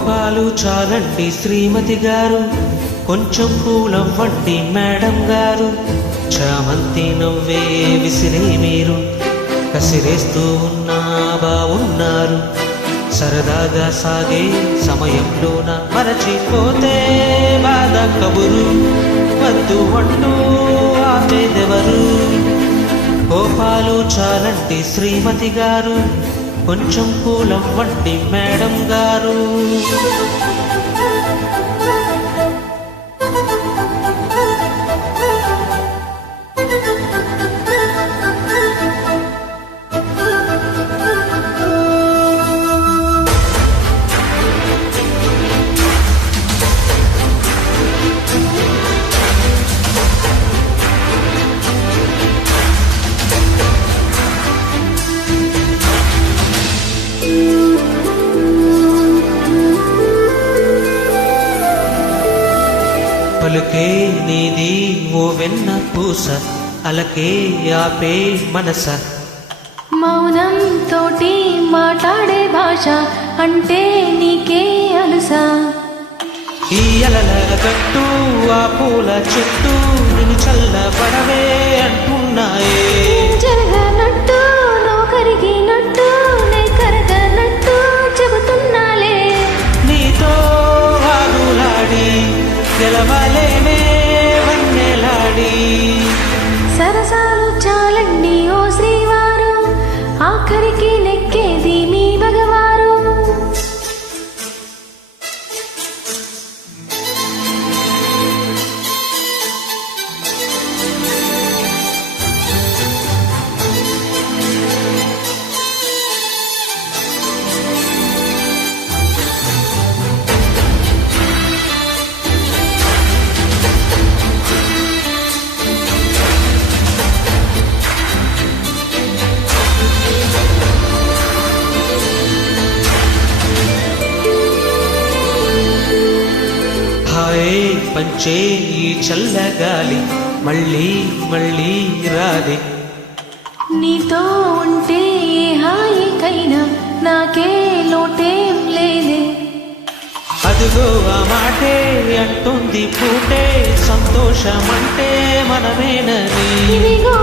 కోపాలు చాలండి శ్రీమతి గారు, కొంచెం పూలవ్వండి మేడం గారు. చామంతి నవ్వే విసిరే మీరు, కసిరేస్తూ ఉన్నా బావున్నారు. సరదాగా సాగే సమయంలోన మరచిపోతే బాధ కబురు, వద్దు అంటూ ఆపేదెవరు. కోపాలు చాలండి శ్రీమతి గారు, కొంచెం పూలవ్వండి మేడం గారు. పలుకే నీది ఓ వెన్న పూస, అలకే ఆపే మనస. మౌనం తోటి మాట్లాడే భాష అంటే నీకే అలుస. ఈ అలల గట్టు ఆ పూల చెట్టు నిన్ను చల్లబడవే అంటున్నాయే. జరగనట్టు నువ్వు కరిగినట్టు నే కరగనట్టు చెబుతున్నాలే. నీతో వాగులాడి గెలవలేనే వన్నెలాడి. సరసాలు చాలండి ఓ శ్రీవారు, ఆఖరికి నెక్కేది మీ భగవారు. పంచే ఈ చల్లగాలి మళ్ళీ మళ్ళీ రాదే. నీతో ఉంటే ఏ హాయికైనా నాకే లోటేం లేదే. అదుగో ఆ మాటే అంటుంది పూటే, సంతోషమంటే మనమేనని. ఇదిగో